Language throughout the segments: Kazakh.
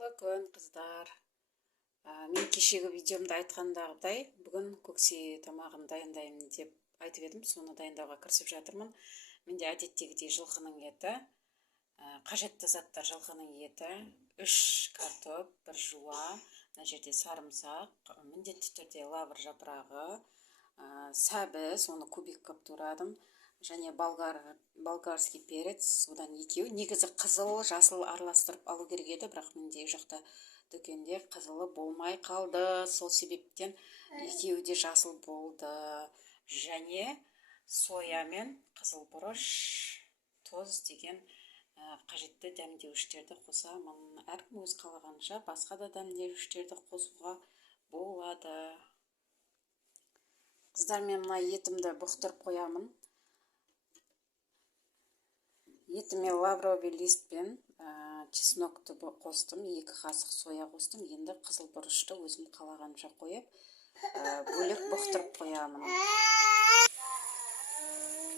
Қайырлы күн, қыздар. Мен кешегі видеомда айтқандағыдай, бүгін көксе тамағын дайындаймын деп айтып едім, соны дайындауға кірісіп жатырмын. Менде әдеттегідей жылқының еті, қажетті заттар жылқының еті, 3 картоп, 1 жуа, мына жерде сарымсақ, міндетті түрде лавр жапырағы, сәбіз, оны кубик қылып турадым, және болгарский перец, одан 2. Негізі қызыл, жасыл араластырып алу керек еді, бірақ менде жақта дүкенде қызылы болмай қалды. Сол себептен 2 де жасыл болды. Және соя мен қызыл бұрыш, тұз деген қажетті дәмдеуіштерді қосамын. Әркім өз қалағанша басқа да дәмдеуіштерді қосуға болады. Қыздар, мен мына етімді бұқтырып қоямын. Етіме лавровый лист пен чеснокты қостым, 2 қасық соя қостым. Енді қызыл бұрышты өзім қалағанша қойып, бөлек бұқтырып қоямын.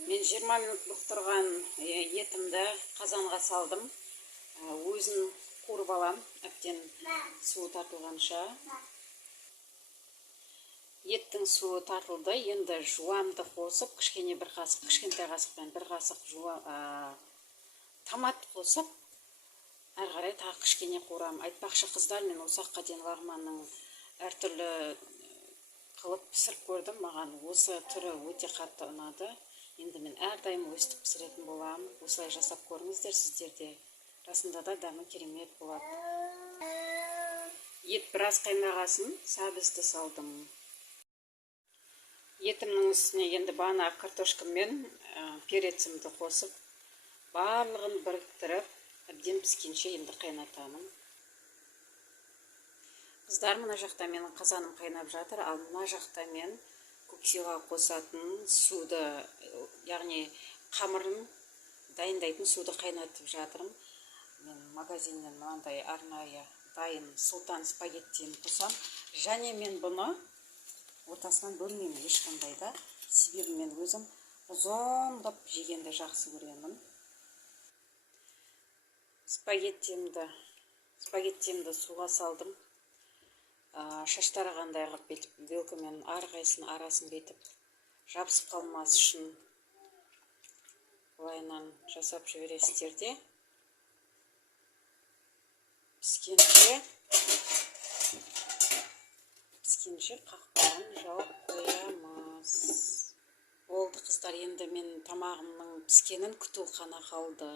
Мен 20 минут бұқтырған етімді қазанға салдым. Өзін қуырып алам, әбден суы тартылғанша. Еттің суы тартылды. Енді жуамды қосып, кішкентай қасықпен 1 қасық томат қосып, әрі қарай тағы кішкене қуырам. Айтпақшы қыздар, мен осы уақытқа дейін лағманның әртүрлі қылып пісіріп көрдім. Маған осы түрі өте қатты ұнады. Енді мен әрдайым өстіп пісіретін болам. Осылай жасап көріңіздер, сіздерде расында да дәмі керемет болады. Ет біраз қайнағасын, сәбізді салдым. Етімнің үстіне енді бағана картошка мен перецімді қосып, барлығын біріктіріп, әбден піскенше енді қайнатамын. Қыздар, мына жақта менің қазаным қайнап жатыр, ал мына жақта мен көксеға қосатын суды, яғни қамырын дайындайтын суды қайнатып жатырмын. Мен магазиннен мынандай арнайы дайын сұлтан спагеттиін қосам. Және мен бұны ортасынан бөлмеймін ешқандай да. Себебі мен өзім ұзын қылып жегенді жақсы көремін. Спагеттимді суға салдым. Шаштарағандай қылып бетіп, вилкамен арқайсын арасын бетіп, жабысып қалмас үшін олайынан жасап жібересіздер де. Піскенше қақпағын жауып қоямыз. Болды қыздар, енді мен тамағымның піскенін күту қана қалды.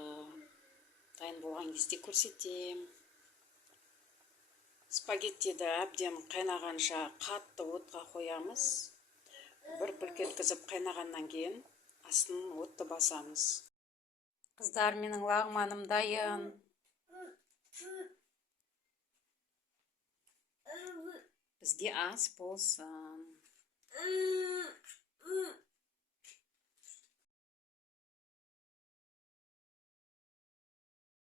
Дайын болған кезде көрсетем. Спагеттиді әбден қайнағанша қатты отқа қоямыз. Бір бүлкеткізіп қайнағаннан кейін астын отты басамыз. Қыздар, менің лағманым дайын. Бізге ас болсын.